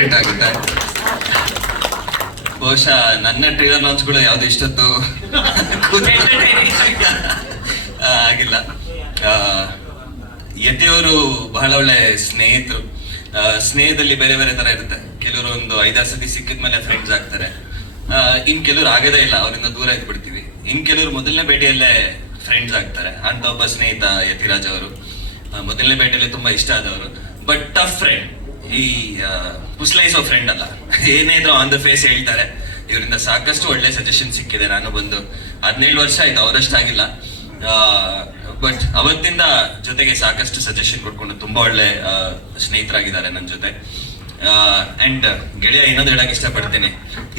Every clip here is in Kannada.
ಹಿಟ್ ಆಗುತ್ತೆ. ಬಹುಶಃ ನನ್ನ ಟ್ರೇಲರ್ ಲಾಂಚ್ಗಳು ಯಾವ್ದು ಇಷ್ಟೊತ್ತು ಆಗಿಲ್ಲ. ಯತಿಯವರು ಬಹಳ ಒಳ್ಳೆ ಸ್ನೇಹಿತರು. ಸ್ನೇಹದಲ್ಲಿ ಬೇರೆ ಬೇರೆ ತರ ಇರುತ್ತೆ. ಕೆಲವರು ಒಂದು ಐದಾರು ಸತಿ ಸಿಕ್ಕಿದ ಮೇಲೆ ಫ್ರೆಂಡ್ಸ್ ಆಗ್ತಾರೆ. ಇನ್ ಕೆಲವ್ರು ಆಗದೇ ಇಲ್ಲ, ಅವರಿಂದ ದೂರ ಇದ್ಬಿಡ್ತೀವಿ. ಇನ್ ಕೆಲವ್ರು ಮೊದಲನೇ ಭೇಟಿಯಲ್ಲೇ ಫ್ರೆಂಡ್ಸ್ ಆಗ್ತಾರೆ. ಅಂತ ಒಬ್ಬ ಸ್ನೇಹಿತ ಯತಿರಾಜ್ ಅವರು. ಮೊದಲನೇ ಭೇಟಿಯಲ್ಲಿ ತುಂಬಾ ಇಷ್ಟ ಆದವರು. ಬಟ್ ಟಫ್ ಫ್ರೆಂಡ್ ಈ ಪುಸ್ಲೈಸೋ ಫ್ರೆಂಡ್ ಅಲ್ಲ. ಏನೇ ಇದ್ರು ಆನ್ ದ ಫೇಸ್ ಹೇಳ್ತಾರೆ. ಇವರಿಂದ ಸಾಕಷ್ಟು ಒಳ್ಳೆ ಸಜೆಷನ್ ಸಿಕ್ಕಿದೆ. ನಾನು ಬಂದು ಹದಿನೇಳು ವರ್ಷ ಆಯ್ತು, ಅವರಷ್ಟಾಗಿಲ್ಲ. ಬಟ್ ಅವತ್ತಿಂದ ಜೊತೆಗೆ ಸಾಕಷ್ಟು ಸಜೆಷನ್ ಕೊಟ್ಕೊಂಡು ತುಂಬಾ ಒಳ್ಳೆ ಸ್ನೇಹಿತರಾಗಿದ್ದಾರೆ ನನ್ನ ಜೊತೆ. ಅಂಡ್ ಗೆಳೆಯ ಇನ್ನೊಂದು ಹೇಳಕ್ ಇಷ್ಟಪಡ್ತೀನಿ.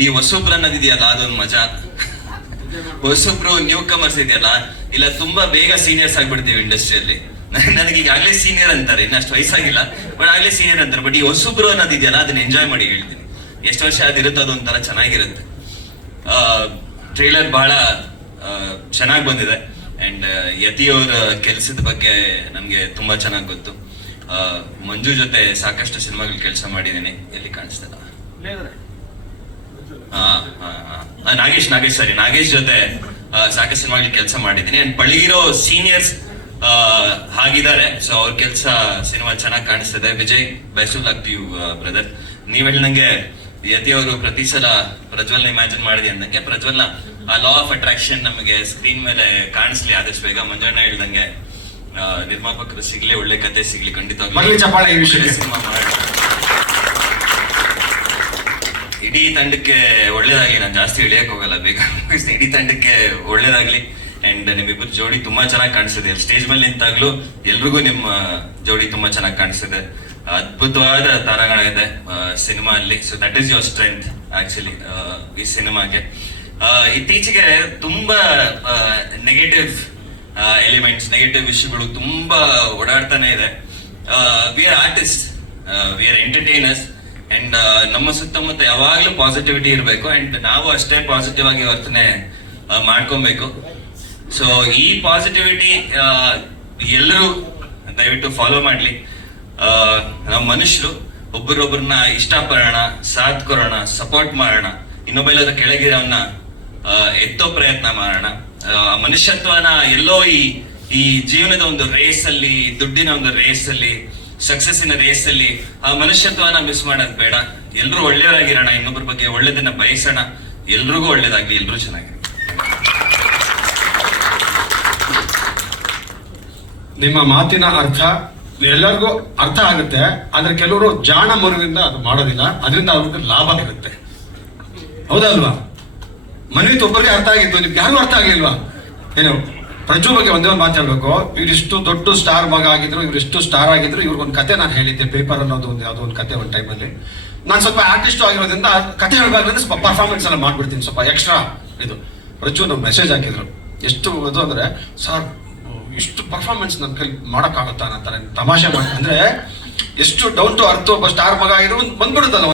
ಈ ಹೊಸೊಬ್ರು ಅನ್ನೋದಿದೆಯಲ್ಲ ಅದೊಂದು ಮಜಾ. ಹೊಸೊಬ್ರು ನ್ಯೂ ಕಮರ್ಸ್ ಇದೆಯಲ್ಲ, ಇಲ್ಲ ತುಂಬಾ ಬೇಗ ಸೀನಿಯರ್ಸ್ ಆಗ್ಬಿಡ್ತೀವಿ ಇಂಡಸ್ಟ್ರಿಯಲ್ಲಿ ನನಗೆ ಈಗಾಗಲೇ ಸೀನಿಯರ್ ಅಂತಾರೆ ಇನ್ನಷ್ಟು ವಯಸ್ಸಾಗಿಲ್ಲ. ಬಟ್ ಆಗ್ಲೇ ಸೀನಿಯರ್ ಅಂತಾರೆ. ಬಟ್ ಈ ಹೊಸಬ್ರು ಅನ್ನೋದಿದೆಯಲ್ಲ ಅದನ್ನ ಎಂಜಾಯ್ ಮಾಡಿ ಹೇಳ್ತೀನಿ. ಎಷ್ಟು ವರ್ಷ ಅದಿರುತ್ತೆ ಅದೊಂಥರ ಚೆನ್ನಾಗಿರುತ್ತೆ. ಟ್ರೇಲರ್ ಬಹಳ ಚೆನ್ನಾಗಿ ಬಂದಿದೆ. ಅಂಡ್ ಯತಿಯವರ ಕೆಲಸದ ಬಗ್ಗೆ ನಮ್ಗೆ ತುಂಬಾ ಚೆನ್ನಾಗಿ ಗೊತ್ತು. ಮಂಜು ಜೊತೆ ಸಾಕಷ್ಟು ಸಿನಿಮಾಗಳು ಕೆಲಸ ಮಾಡಿದ್ದೀನಿ. ಎಲ್ಲಿ ಕಾಣಿಸ್ತಲ್ಲ ನಾಗೇಶ್ ನಾಗೇಶ್ ಸರಿ ನಾಗೇಶ್ ಜೊತೆ ಸಾಕಷ್ಟು ಸಿನಿಮಾಗಳಲ್ಲಿ ಕೆಲಸ ಮಾಡಿದ್ದೀನಿ. ಅಂಡ್ ಪಳಗಿರೋ ಸೀನಿಯರ್ಸ್ ಹಾಗಿದ್ದಾರೆ. ಸೊ ಅವ್ರ ಕೆಲಸ ಸಿನಿಮಾ ಚೆನ್ನಾಗಿ ಕಾಣಿಸ್ತದೆ. Vijay best of to you brother ನೀವ್ ಹೇಳ್ದಂಗೆ ಯತಿ ಅವರು ಪ್ರತಿ ಸಲ ಪ್ರಜ್ವಲ್ನ ಇಮ್ಯಾಜಿನ್ ಮಾಡಿದೆ ಅಂದಂಗೆ? ಪ್ರಜ್ವಲ್ನ ಆ ಲಾ ಆಫ್ ಅಟ್ರಾಕ್ಷನ್ ನಮಗೆ ಸ್ಕ್ರೀನ್ ಮೇಲೆ ಕಾಣಿಸ್ಲಿ ಆದಷ್ಟು ಬೇಗ. ಮಂಜಣ್ಣ ಹೇಳಿದಂಗೆ ಆ, ನಿರ್ಮಾಪಕರು ಸಿಗ್ಲಿ ಒಳ್ಳೆ ಕತೆ ಸಿಗ್ಲಿ ಖಂಡಿತ. ಸಿನಿಮಾ ಮಾಡಿ. ಇಡೀ ತಂಡಕ್ಕೆ ಒಳ್ಳೇದಾಗ್ಲಿ. ನಾನು ಜಾಸ್ತಿ ಇಳಿಯಕ್ ಹೋಗಲ್ಲ. ಬೇಗ ಇಡೀ ತಂಡಕ್ಕೆ ಒಳ್ಳೇದಾಗ್ಲಿ. ಅಂಡ್ ನಿಮ್ಮಿಬ್ಬರು ಜೋಡಿ ತುಂಬಾ ಚೆನ್ನಾಗಿ ಕಾಣಿಸಿದೆ ಸ್ಟೇಜ್ ಮೇಲೆ ನಿಂತಾಗ್ಲೂ ಎಲ್ರಿಗೂ ನಿಮ್ಮ ಜೋಡಿ ತುಂಬಾ ಚೆನ್ನಾಗಿ ಕಾಣಿಸಿದೆ ಅದ್ಭುತವಾದ ತಾರಾಗಣ ಇದೆ ಸಿನಿಮಾ ಅಲ್ಲಿ so that is your strength actually ಈ ಸಿನಿಮಾಗೆ. ಇತ್ತೀಚೆಗೆ ತುಂಬಾ ನೆಗೆಟಿವ್ ಎಲಿಮೆಂಟ್ಸ್ ನೆಗೆಟಿವ್ ವಿಷಯಗಳು ತುಂಬಾ ಓಡಾಡ್ತಾನೆ ಇದೆ. We are artist we are entertainers and ನಮ್ಮ ಸುತ್ತಮುತ್ತ ಯಾವಾಗ್ಲೂ ಪಾಸಿಟಿವಿಟಿ ಇರಬೇಕು ಅಂಡ್ ನಾವು ಅಷ್ಟೇ ಪಾಸಿಟಿವ್ ಆಗಿ ವರ್ತನೆ ಮಾಡ್ಕೊಬೇಕು. ಸೊ ಈ ಪಾಸಿಟಿವಿಟಿ ಎಲ್ಲರೂ ದಯವಿಟ್ಟು ಫಾಲೋ ಮಾಡ್ಲಿ. ನಮ್ಮ ಮನುಷ್ಯರು ಒಬ್ಬರೊಬ್ಬರನ್ನ ಇಷ್ಟಪಡೋಣ ಸಾಥ್ ಕೊಡೋಣ ಸಪೋರ್ಟ್ ಮಾಡೋಣ ಇನ್ನೊಬ್ಬ ಕೆಳಗಿರೋನ್ನ ಎತ್ತೋ ಪ್ರಯತ್ನ ಮಾಡೋಣ. ಮನುಷ್ಯತ್ವನ ಎಲ್ಲೋ ಈ ಈ ಜೀವನದ ಒಂದು ರೇಸ್ ಅಲ್ಲಿ ದುಡ್ಡಿನ ಒಂದು ರೇಸ್ ಅಲ್ಲಿ ಸಕ್ಸಸ್ಸಿನ ರೇಸ್ ಅಲ್ಲಿ ಆ ಮನುಷ್ಯತ್ವನ ಮಿಸ್ ಮಾಡೋದು ಬೇಡ. ಎಲ್ರು ಒಳ್ಳೆಯವರಾಗಿರೋಣ ಇನ್ನೊಬ್ಬರ ಬಗ್ಗೆ ಒಳ್ಳೇದನ್ನ ಬಯಸೋಣ. ಎಲ್ರಿಗೂ ಒಳ್ಳೇದಾಗ್ಲಿ, ಎಲ್ರೂ ಚೆನ್ನಾಗಿ ನಿಮ್ಮ ಮಾತಿನ ಅರ್ಥ ಎಲ್ಲರಿಗೂ ಅರ್ಥ ಆಗುತ್ತೆ, ಆದ್ರೆ ಕೆಲವರು ಜಾಣ ಮರುವಿಂದ ಅದು ಮಾಡೋದಿಲ್ಲ, ಅದರಿಂದ ಅವ್ರಿಗೆ ಲಾಭ ಇರುತ್ತೆ ಹೌದಲ್ವಾ? ಮನೀತ್ ಒಬ್ಬರಿಗೆ ಅರ್ಥ ಆಗಿತ್ತು, ನಿಮ್ಗೆ ಯಾರಿಗೂ ಅರ್ಥ ಆಗಲಿಲ್ವಾ? ಏನು ಪ್ರಜು ಬಗ್ಗೆ ಒಂದೇ ಒಂದು ಮಾತು ಇವ್ರು ಇವರಿಷ್ಟು ದೊಡ್ಡ ಸ್ಟಾರ್ ಮಗ ಆಗಿದ್ರು, ಇವರಿಷ್ಟು ಸ್ಟಾರ್ ಆಗಿದ್ರು ಇವ್ರಿಗೊಂದು ಕತೆ ನಾನು ಹೇಳಿದ್ದೆ ಪೇಪರ್ ಅನ್ನೋದು ಒಂದು ಯಾವುದೋ ಒಂದು ಕತೆ ಒಂದು ಟೈಮಲ್ಲಿ ನಾನು ಸ್ವಲ್ಪ ಆರ್ಟಿಸ್ಟ್ ಆಗಿರೋದ್ರಿಂದ ಕತೆ ಹೇಳಬೇಕಂದ್ರೆ ಸ್ವಲ್ಪ ಪರ್ಫಾರ್ಮೆನ್ಸ್ ಎಲ್ಲ ಮಾಡ್ಬಿಡ್ತೀನಿ, ಸ್ವಲ್ಪ ಎಕ್ಸ್ಟ್ರಾ ಇದು. ಪ್ರಜು ನಮ್ಮ ಮೆಸೇಜ್ ಹಾಕಿದ್ರು. ಎಷ್ಟು ಇದು ಅಂದ್ರೆ, ಸರ್ ಇಷ್ಟು ಪರ್ಫಾರ್ಮೆನ್ಸ್ ನನ್ನ ಕೈ ಮಾಡೋಕ್ಕಾಗುತ್ತಾ ಅಂತಾರೆ ತಮಾಷೆ ಮಾಡಿ ಅಂದ್ರೆ ಎಷ್ಟು ಡೌನ್ ಟು ಅರ್ಥ ಒಬ್ಬ ಸ್ಟಾರ್ ಮಗ ಆಗಿರೋ ಬಂದ್ಬಿಡುತ್ತಲ್ಲ